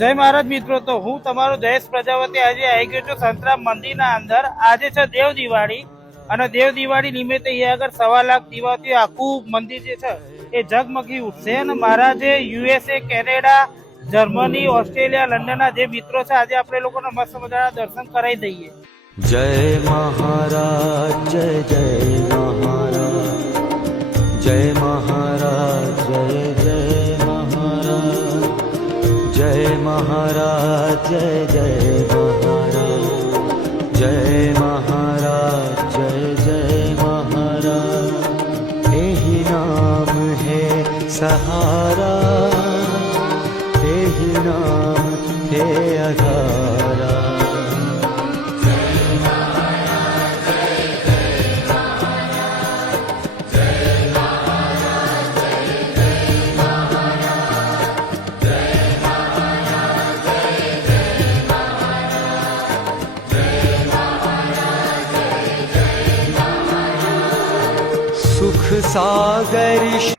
જય મહારાજ મિત્રો, તો હું તમારો જયેશ પ્રજાપતિ. આજે આવી ગયો છું સંતરામ મંદિરના અંદર. આજે છે દેવ દિવાળી અને દેવ દિવાળી નિમિત્તે આગળ સવા લાખ દીવાથી આખું મંદિર જે છે એ ઝગમગી ઉઠશે. અને મારા જે યુએસએ, કેનેડા, જર્મની, ઓસ્ટ્રેલિયા, લંડનના જે મિત્રો છે, આજે આપણે લોકોને મસ્ત મજાના દર્શન કરાવી દઈએ. જય મહારાજ, જય જય મહારાજ જય મહારાજ. जय महाराज जय जय महाराज जय महाराज जय जय महाराज। एहि नाम हे सहारा एहि नाम हे अधा सुख सागर